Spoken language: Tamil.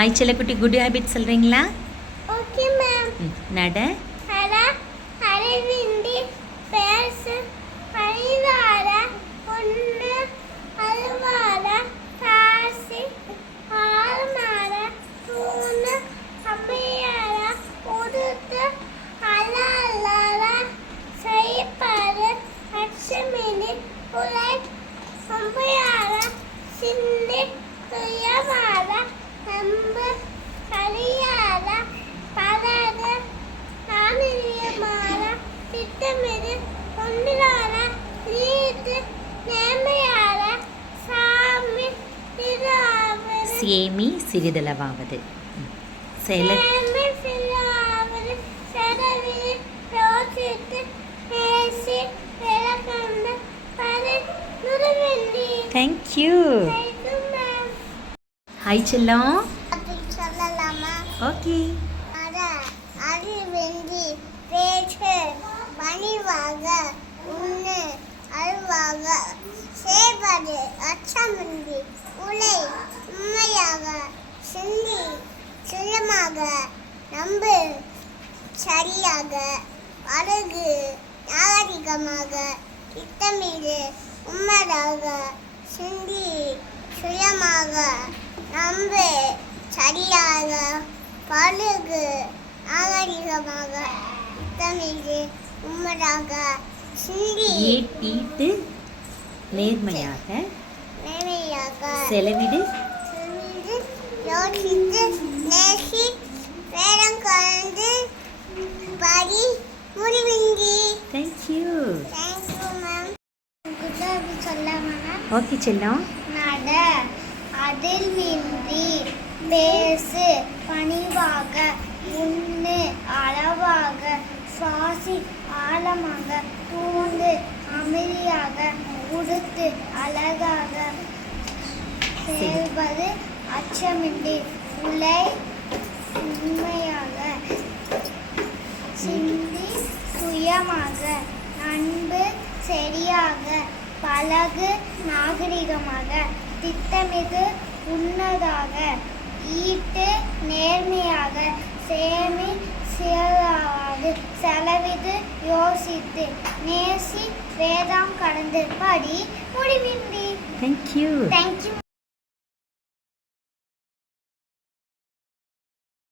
ஹாய் செல்லக்குட்டி, குட் ஹேபிட் சொல்கிறீங்களா? Okay ma'am. நட ஹட அரவிந்தி பேசு பரிவார பொண்ணு அல்வார காசி ஆல்மார தூணு அம்மையார உடுத்து அலாலார செய்ப்பாரு அச்சமினி உலை அம்மையார சிந்தி துயமார நம்பு சரியார பலரு நாமியமார திட்டமிடு கொண்டிரார நீட்டு நேமையார சாமி திருவாவது சேமி சிறிதளவாவது செல நேமி சிறுவாவது செலவிடு யோசித்து பேசி விளக்கண்டு பரி நுறுவெண்டி. தேங்க்யூ. மேம். ஹாய் செல்லம். அப்படி சொல்லலாமா? ஓகே. அறிவெந்தி பேச்சு பணிவாக உண்ணு அல்வாக சேவது அச்சமின்றி உலை உண்மையாக சிந்தி சுயமாக நம்பு சரியாக அழகு நாகரிகமாக திட்டமிடு உண்மையாக சிந்தி சுயமாக நம்பு சரியாக பழுகு நாகரிகமாக திட்டமிடு உண்மையாக சிந்தி ஏட்டிட்டு நேர்மையாக நேர்மையாக செலவிடு சிந்தித்து யோசித்து நேசி வேடம் கலந்து படி முடிவின்றி. தேங்க்யூ. Thank you ma'am. குஜராத்தி சொல்லாமா? ஓகே செல்லம். நட அதிர்வின்றி பேசு பணிவாக உண்ணு அளவாக சுவாசி ஆழமாக தூண்டு அமைதியாக உடுத்து அழகாக செயல்பது அச்சமின்றி உலை உண்மையாக சிந்தி சுயமாக அன்பு சரியாக பழகு நாகரிகமாக திட்டமிது உன்னதாக ஈட்டு நேர்மையாக சேமி சிறவாது செலவிது யோசித்து நேசி வேதாம் கடந்து படி முடிவின்றி. தேங்க்யூ. தேங்க்யூ.